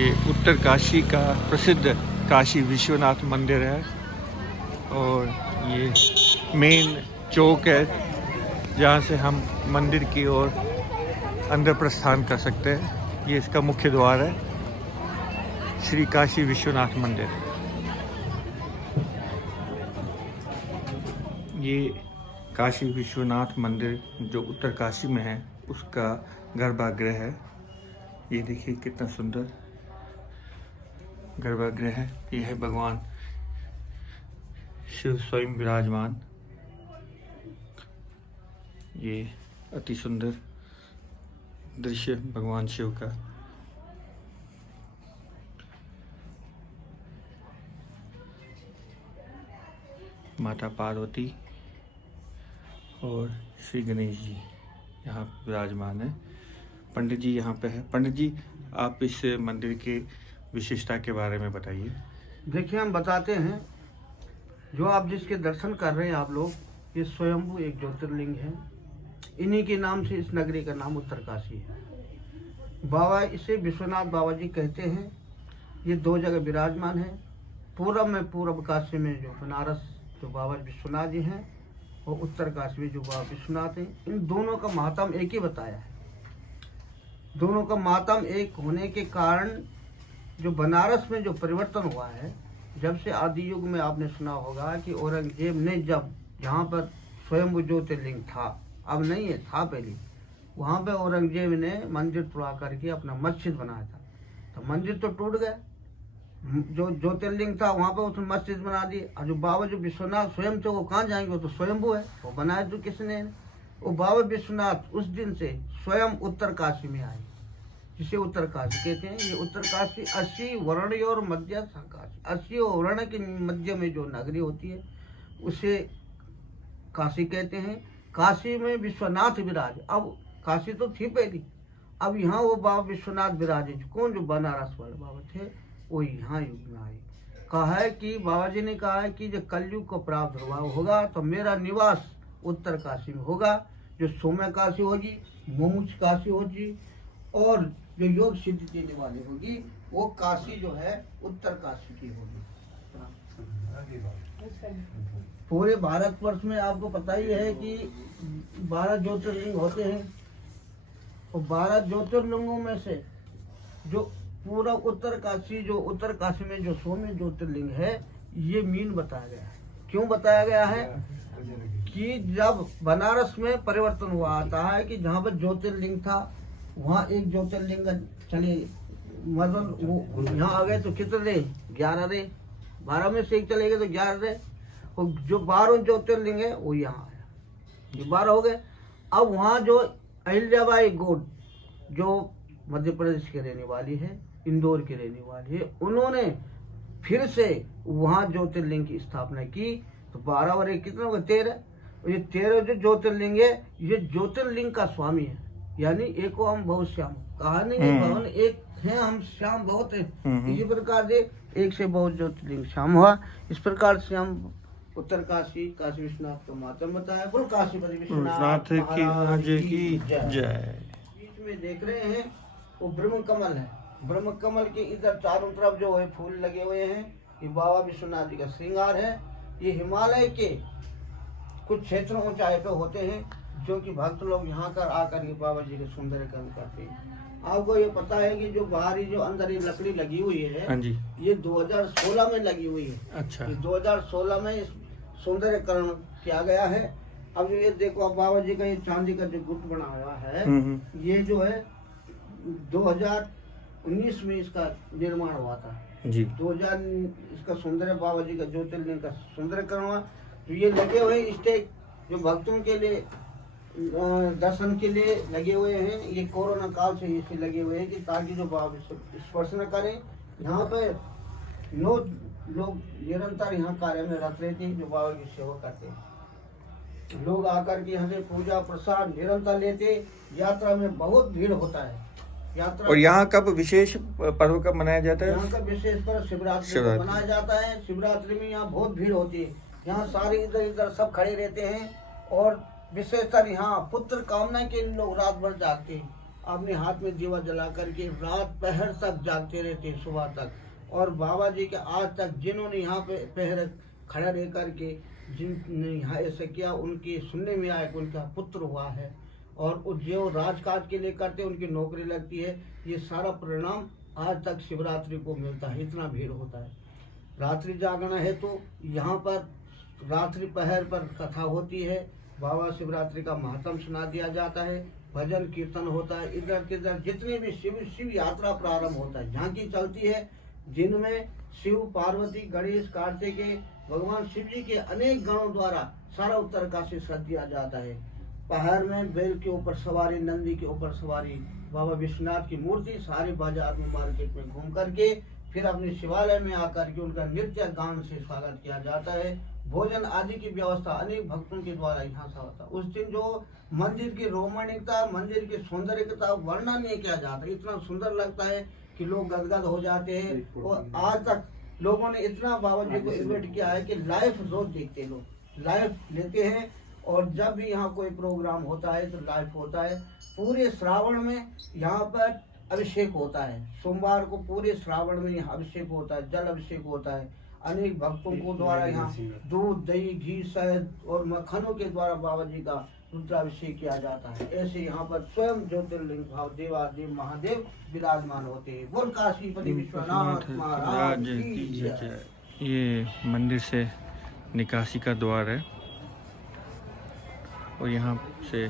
ये उत्तरकाशी का प्रसिद्ध काशी विश्वनाथ मंदिर है और ये मेन चौक है जहाँ से हम मंदिर की ओर अंदर प्रस्थान कर सकते हैं। ये इसका मुख्य द्वार है, श्री काशी विश्वनाथ मंदिर। ये काशी विश्वनाथ मंदिर जो उत्तरकाशी में है उसका गर्भगृह है। ये देखिए कितना सुंदर गर्भगृह है। ये है भगवान शिव स्वयं विराजमान। ये अति सुंदर दृश्य भगवान शिव का। माता पार्वती और श्री गणेश जी यहाँ विराजमान है। पंडित जी यहाँ पे है। पंडित जी, आप इस मंदिर की विशेषता के बारे में बताइए। देखिए, हम बताते हैं, जो आप जिसके दर्शन कर रहे हैं आप लोग, ये स्वयंभू एक ज्योतिर्लिंग है। इन्हीं के नाम से इस नगरी का नाम उत्तरकाशी है। बाबा इसे विश्वनाथ बाबा जी कहते हैं। ये दो जगह विराजमान है। पूर्व में पूर्व काशी में जो बनारस जो बाबा विश्वनाथ जी हैं और उत्तरकाशी में जो बाबा विश्वनाथ हैं, इन दोनों का महात्म एक ही बताया है। दोनों का महात्म एक होने के कारण जो बनारस में जो परिवर्तन हुआ है, जब से आदि युग में आपने सुना होगा कि औरंगजेब ने जब यहाँ पर स्वयं ज्योतिर्लिंग था, अब नहीं है, था पहले, वहाँ पे औरंगजेब ने मंदिर तोड़ा करके अपना मस्जिद बनाया था। तो मंदिर तो टूट गया, जो ज्योतिर्लिंग था वहाँ पे उसने मस्जिद बना दी। और जो बाबा जो विश्वनाथ स्वयं थे वो कहाँ जाएंगे, वो तो स्वयंभू है, वो बनाया तो किसने? वो बाबा विश्वनाथ उस दिन से स्वयं उत्तरकाशी में आए, जिसे उत्तरकाशी कहते हैं। ये उत्तरकाशी 80 वर्ण और मध्य संकाशी, 80 वर्ण के मध्य में जो नगरी होती है उसे काशी कहते हैं। काशी में विश्वनाथ विराज। अब काशी तो थी पहली, अब यहाँ वो बाबा विश्वनाथ विराजे। कौन? जो बनारस वाले बाबा थे, वो यहाँ युग में आए। कहा है कि बाबा जी ने कहा है कि जब कलयुग को प्राप्त होगा तो मेरा निवास उत्तर काशी में होगा। जो सौम्य काशी होगी, मोमुच काशी होगी, और जो योग सिद्धि देने वाली होगी वो काशी जो है उत्तर काशी की होगी। पूरे भारतवर्ष में आपको पता ही है कि 12 ज्योतिर्लिंग होते हैं, और 12 ज्योतिर्लिंगों में से जो पूरा उत्तरकाशी, जो उत्तरकाशी में जो सौम्य ज्योतिर्लिंग है, ये मीन बताया गया है। क्यों बताया गया है? कि जब बनारस में परिवर्तन हुआ आता है कि जहाँ पर ज्योतिर्लिंग था वहाँ एक ज्योतिर्लिंग चले, मतलब वो यहाँ आ गए तो कितने रहे? 11 रहे। 12 में से एक चले गए तो 11 रहे, और जो 12 ज्योतिर्लिंग है वो यहाँ आया, ये 12 हो गए। अब वहाँ जो अहिल्याबाई गोड जो मध्य प्रदेश के रहने वाली है, इंदौर की रहने वाली है, उन्होंने फिर से वहाँ ज्योतिर्लिंग की स्थापना की। तो 12 और 1 कितना होगा? 13। ये 13 जो ज्योतिर्लिंग है, ये ज्योतिर्लिंग का स्वामी है। यानी एको हम बहुत श्याम, कहा नहीं है भवन एक है, हम श्याम बहुत है। इसी प्रकार से एक से बहुत ज्योतिर्लिंग श्याम हुआ। इस प्रकार से हम उत्तरकाशी काशी विश्वनाथ का महात्म बताया। बोल काशीपति विश्वनाथ महाराज की जय। बीच में देख रहे हैं वो ब्रह्म कमल है। ब्रह्म कमल के इधर चारों तरफ जो है फूल लगे हुए हैं, ये बाबा विश्वनाथ जी का श्रृंगार है। ये हिमालय के कुछ क्षेत्रों ऊंचाई पे होते हैं, जो कि भक्त लोग यहाँ कर आकर ये बाबा जी के सुंदरीकरण करते हैं। आपको ये पता है कि जो बाहरी जो अंदर ये लकड़ी लगी हुई है, हाँ जी, ये 2016 में लगी हुई है। अच्छा, ये 2016 में सुंदरीकरण किया गया है। अब ये देखो, अब बाबा जी का ये चांदी का जो गुट बना हुआ है, ये जो है 2019 में इसका निर्माण हुआ था जी। 2000 इसका सुंदर बाबा जी का ज्योतिर्लिंग का सुंदरीकरण हुआ। तो ये लगे हुए स्टेज जो भक्तों के लिए दर्शन के लिए लगे हुए हैं। ये कोरोना काल से इसे लगे हुए हैं कि ताकि जो बाबा स्पर्श न करें। यहाँ पे 9 लोग निरंतर यहाँ कार्य में रत रहते हैं, जो बाबा की सेवा करते हैं। लोग आकर के यहाँ से पूजा प्रसाद निरंतर लेते। यात्रा में बहुत भीड़ होता है। यात्रा और यहाँ कब विशेष पर्व कब मनाया जाता है? यहाँ का विशेष पर्व शिवरात्रि को मनाया जाता है। शिवरात्रि में यहाँ बहुत भीड़ होती है। यहाँ सारे इधर इधर सब खड़े रहते हैं, और विशेषकर यहाँ पुत्र कामना के लोग रात भर जागते हैं। अपने हाथ में दीवा जला करके रात पहर तक जागते रहते हैं, सुबह तक। और बाबा जी के आज तक जिन्होंने यहाँ पे पहर खड़ा रह करके जिनने यहाँ ऐसा किया, उनके सुनने में आया कि उनका पुत्र हुआ है और जो राजकाज के लिए करते उनकी नौकरी लगती है। ये सारा परिणाम आज तक शिवरात्रि को मिलता है, इतना भीड़ होता है। रात्रि जागना है तो यहाँ पर रात्रि पहर पर कथा होती है, बाबा शिवरात्रि का महात्म सुना दिया जाता है, भजन कीर्तन होता है। इधर किधर जितने भी शिव यात्रा प्रारंभ होता है, झांकी चलती है, जिनमें शिव पार्वती गणेश कार्तिकेय भगवान शिव जी के अनेक गणों द्वारा सारा उत्तरकाशी सज दिया जाता है। पहाड़ में बैल के ऊपर सवारी, नंदी के ऊपर सवारी, बाबा विश्वनाथ की मूर्ति, सारे बाजार में मार्केट में घूम करके फिर अपने शिवालय में आकर के उनका नृत्य गान से स्वागत किया जाता है। भोजन आदि की व्यवस्था अनेक भक्तों के द्वारा यहाँ से होता है। उस दिन जो मंदिर की रोमानिकता, मंदिर की सौंदर्यता वर्णन नहीं किया जाता, इतना सुंदर लगता है कि लोग गदगद हो जाते हैं। और आज तक लोगों ने इतना बाबा जी को इन्वाइट किया है कि लाइव रोज देखते, लोग लाइव लेते हैं। और जब भी यहाँ कोई प्रोग्राम होता है तो लाइव होता है। पूरे श्रावण में यहाँ पर अभिषेक होता है, सोमवार को पूरे श्रावण में यहाँ अभिषेक होता है, जल अभिषेक होता है। अनेक भक्तों को द्वारा यहाँ दूध, दही, घी, शहद और मक्खनों के द्वारा बाबा जी का रुद्राभिषेक किया जाता है। ऐसे यहाँ पर स्वयं ज्योतिर्लिंग भाव देवादेव महादेव विराजमान होते हैं। बोल काशीपति विश्वनाथ महाराज की जय। ये मंदिर से निकासी का द्वार है और यहाँ से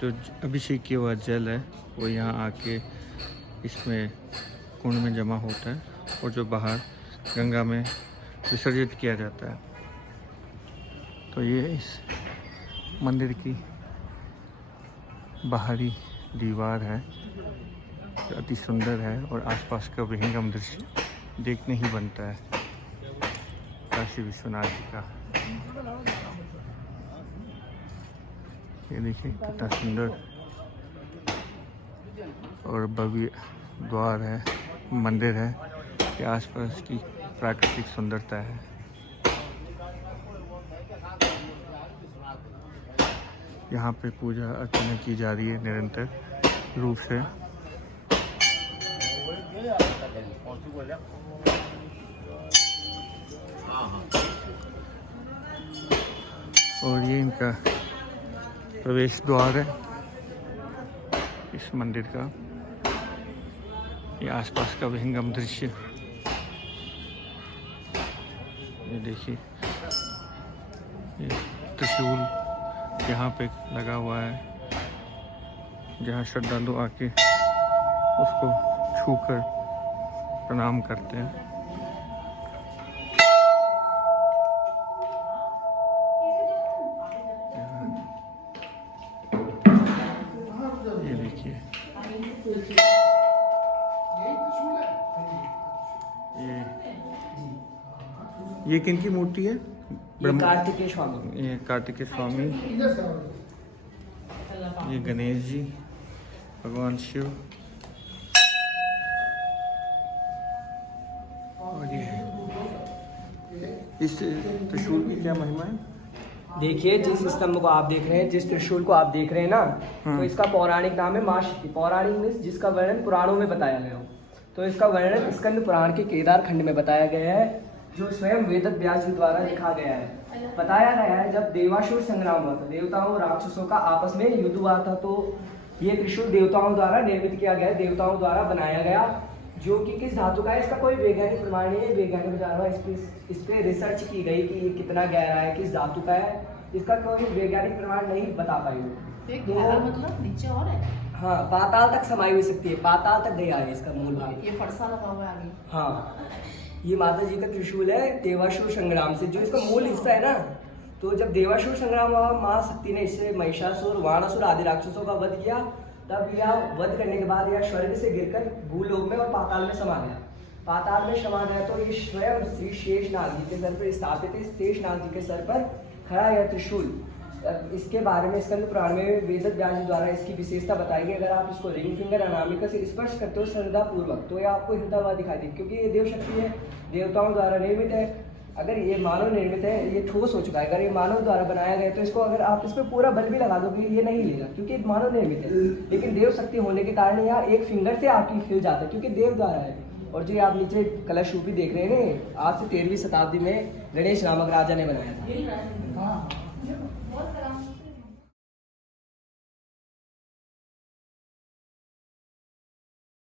जो अभिषेक किया हुआ जल है वो यहाँ आके इसमें कुंड में जमा होता है और जो बाहर गंगा में विसर्जित किया जाता है। तो ये इस मंदिर की बाहरी दीवार है जो अति सुंदर है और आसपास का विहंगम दृश्य देखने ही बनता है काशी विश्वनाथ जी का। ये देखिए कितना सुंदर और भव्य द्वार है, मंदिर है कि आसपास की प्राकृतिक सुंदरता है। यहाँ पे पूजा अर्चना की जा रही है निरंतर रूप से। और ये इनका प्रवेश द्वार है इस मंदिर का। ये आसपास का विहंगम दृश्य ये देखिए, ये त्रिशूल यहाँ पे लगा हुआ है जहाँ श्रद्धालु आके उसको छूकर प्रणाम करते हैं। ये देखिए, ये किनकी मूर्ति है? कार्तिकेय स्वामी। ये कार्तिकेय स्वामी, ये गणेश जी, भगवान शिव और ये इस त्रिशूल की क्या महिमा है? देखिए, जिस स्तंभ को आप देख रहे हैं, जिस त्रिशूल को आप देख रहे हैं ना, तो इसका पौराणिक नाम है माँ शक्ति। पौराणिक मीन्स जिसका वर्णन पुराणों में बताया गया हो। तो इसका वर्णन स्कंद पुराण के केदार खंड में बताया गया है, जो स्वयं वेद व्यास जी द्वारा लिखा गया है। बताया गया है जब देवासुर संग्राम हुआ था, देवताओं राक्षसों का आपस में युद्ध हुआ था, तो ये त्रिशूल देवताओं द्वारा निर्मित किया गया, देवताओं द्वारा बनाया गया, जो कि किस धातु का है इसका कोई वैज्ञानिक प्रमाण नहीं है। वैज्ञानिक द्वारा इस पे रिसर्च की गई कि ये कितना गहरा है, किस धातु का है, इसका कोई वैज्ञानिक प्रमाण नहीं बता पाई वो। मतलब नीचे और है? हाँ, पाताल तक समाई हो सकती है, पाताल तक गया है इसका मूल भाग। ये फरसा लगा हुआ है आगे। हाँ, ये माता जी का त्रिशूल है देवासुर संग्राम से, जो इसका मूल हिस्सा है ना। तो जब देवासुर संग्राम हुआ, माँ शक्ति ने इससे महिषासुर, वाणासुर आदि राक्षसों का वध किया। तब यह वध करने के बाद यह स्वर्ग से गिरकर भूलोक में और पाताल में समा गया। पाताल में समा गया तो ये स्वयं श्री शेषनाग जी के सर पर स्थापित है। शेषनाग जी के सर पर खड़ा यह त्रिशूल। इसके बारे में स्कंद पुराण में वेद व्यास जी द्वारा इसकी विशेषता बताई गई। अगर आप इसको रिंग फिंगर अनामिका से स्पर्श करते हो श्रद्धा पूर्वक, तो यह आपको हृदय दिखाई देगी, क्योंकि ये देव शक्ति है, देवताओं द्वारा निर्मित है। अगर ये मानव निर्मित है, ये ठोस हो चुका है, अगर ये मानव द्वारा बनाया गया है, तो इसको अगर आप इस पे पूरा बल भी लगा दोगे ये नहीं हिलेगा, क्योंकि ये मानव निर्मित है। लेकिन देव शक्ति होने के कारण यहाँ एक फिंगर से आपकी हिल जाता है, क्योंकि देव द्वारा है। और जो आप नीचे कलश रूपी देख रहे हैं ना, आज से 13वीं शताब्दी में गणेश नामक राजा ने बनाया था।